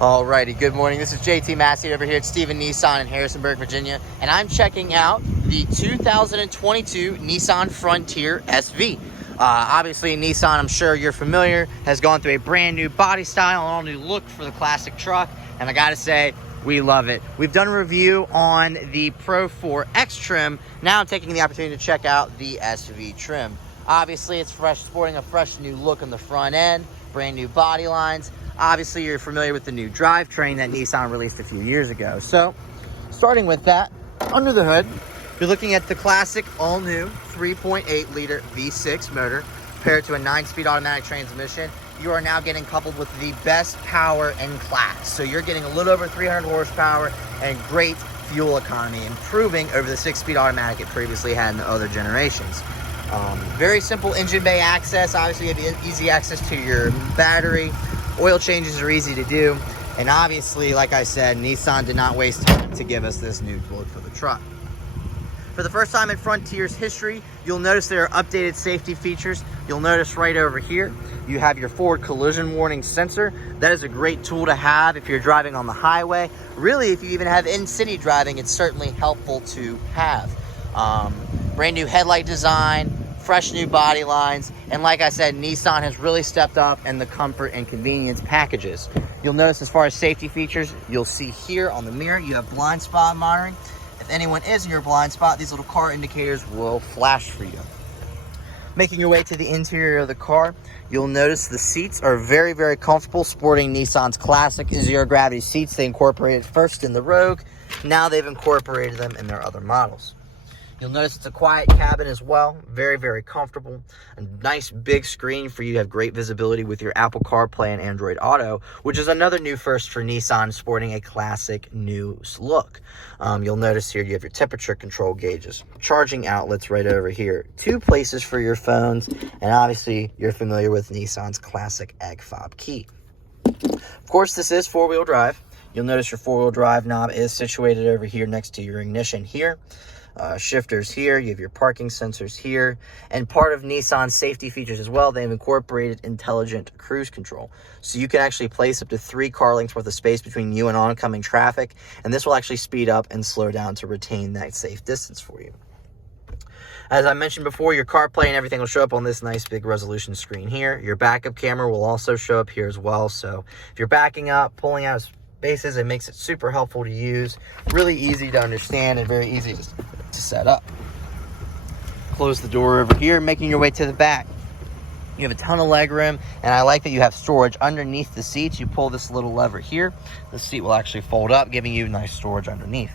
Alrighty, good morning. This is JT Massey over here at Steven Nissan in Harrisonburg, Virginia, and I'm checking out the 2022 Nissan Frontier SV. Obviously, Nissan, I'm sure you're familiar, has gone through a brand new body style, an all new look for the classic truck, and I gotta say, we love it. We've done a review on the Pro 4X trim. Now I'm taking the opportunity to check out the SV trim. Obviously, it's fresh, sporting a fresh new look on the front end, brand new body lines. Obviously, you're familiar with the new drivetrain that Nissan released a few years ago. So, starting with that, under the hood, you're looking at the classic all-new 3.8-liter V6 motor paired to a 9-speed automatic transmission. You are now getting coupled with the best power in class. So you're getting a little over 300 horsepower and great fuel economy, improving over the 6-speed automatic it previously had in the other generations. Very simple engine bay access. Obviously, you have easy access to your battery. Oil changes are easy to do. And obviously, like I said, Nissan did not waste time to give us this new look for the truck. For the first time in Frontier's history, you'll notice there are updated safety features. You'll notice right over here, you have your forward collision warning sensor. That is a great tool to have if you're driving on the highway. Really, if you even have in-city driving, it's certainly helpful to have. Brand new headlight design, fresh new body lines, and like I said, Nissan has really stepped up in the comfort and convenience packages. You'll notice as far as safety features, you'll see here on the mirror, you have blind spot monitoring. If anyone is in your blind spot, these little car indicators will flash for you. Making your way to the interior of the car, you'll notice the seats are very, very comfortable, sporting Nissan's classic zero-gravity seats. They incorporated first in the Rogue. Now they've incorporated them in their other models. You'll notice it's a quiet cabin as well. Very, very comfortable. A nice big screen for you to have great visibility with your Apple CarPlay and Android Auto, which is another new first for Nissan, sporting a classic new look. You'll notice here you have your temperature control gauges, charging outlets right over here, 2 places for your phones, and obviously you're familiar with Nissan's classic egg fob key. Of course, this is 4-wheel drive. You'll notice your 4-wheel drive knob is situated over here next to your ignition here. Shifters here, you have your parking sensors here, and part of Nissan's safety features as well, they've incorporated intelligent cruise control. So you can actually place up to 3 car lengths worth of space between you and oncoming traffic, and this will actually speed up and slow down to retain that safe distance for you. As I mentioned before, your CarPlay and everything will show up on this nice big resolution screen here. Your backup camera will also show up here as well, so if you're backing up, pulling out spaces, it makes it super helpful to use, really easy to understand, and very easy to set up. Close the door over here, making your way to the back. You have a ton of leg room, and I like that you have storage underneath the seats. You pull this little lever here, the seat will actually fold up, giving you nice storage underneath.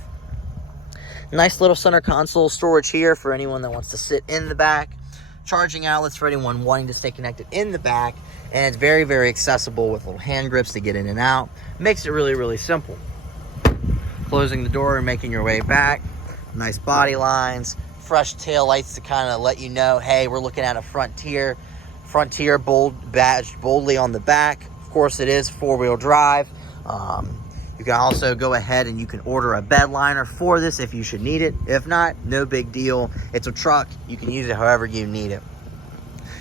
Nice little center console storage here for anyone that wants to sit in the back. Charging outlets for anyone wanting to stay connected in the back, and it's very, very accessible with little hand grips to get in and out. Makes it really, really simple. Closing the door and making your way back. Nice body lines, fresh tail lights to kind of let you know, hey, we're looking at a Frontier. Frontier badged boldly on the back. Of course, it is 4-wheel drive. You can also go ahead and you can order a bed liner for this if you should need it. If not, no big deal. It's a truck. You can use it however you need it.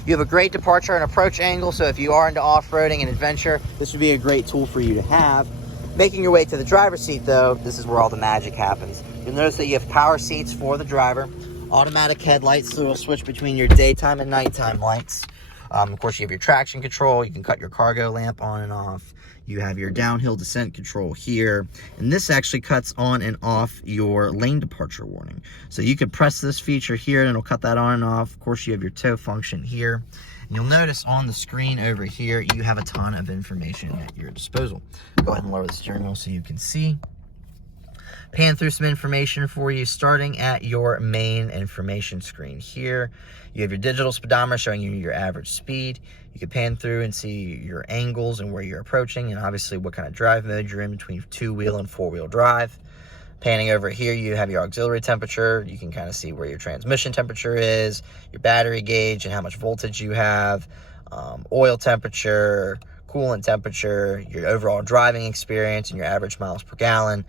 You have a great departure and approach angle, so if you are into off-roading and adventure, this would be a great tool for you to have. Making your way to the driver's seat, though, this is where all the magic happens. You'll notice that you have power seats for the driver, automatic headlights, so it'll switch between your daytime and nighttime lights. Of course, you have your traction control. You can cut your cargo lamp on and off. You have your downhill descent control here, and this actually cuts on and off your lane departure warning. So you can press this feature here and it'll cut that on and off. Of course, you have your tow function here. And you'll notice on the screen over here, you have a ton of information at your disposal. Go ahead and lower the steering wheel so you can see. Pan through some information for you, starting at your main information screen here. You have your digital speedometer showing you your average speed. You can pan through and see your angles and where you're approaching, and obviously what kind of drive mode you're in between 2-wheel and 4-wheel drive. Panning over here, you have your auxiliary temperature. You can kind of see where your transmission temperature is, your battery gauge and how much voltage you have, oil temperature, coolant temperature, your overall driving experience, and your average miles per gallon.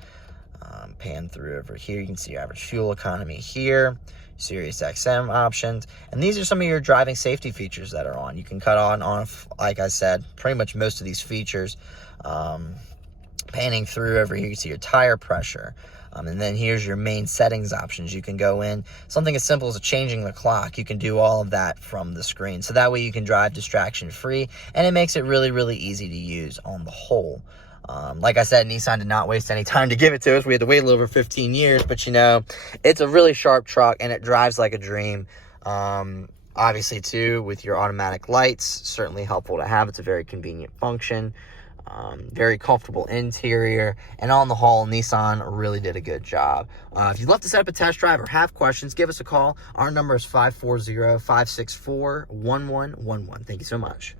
Pan through over here, you can see your average fuel economy here, Sirius XM options, and these are some of your driving safety features that are on. You can cut on, off, like I said, pretty much most of these features. Panning through over here, you see your tire pressure. And then here's your main settings options. You can go in something as simple as changing the clock. You can do all of that from the screen. So that way you can drive distraction free, and it makes it really, really easy to use on the whole. Like I said, Nissan did not waste any time to give it to us. We had to wait a little over 15 years, but you know, it's a really sharp truck and it drives like a dream. Obviously too, with your automatic lights, certainly helpful to have. It's a very convenient function. Very comfortable interior, and on the whole, Nissan really did a good job. If you'd love to set up a test drive or have questions, give us a call. Our number is 540-564-1111. Thank you so much.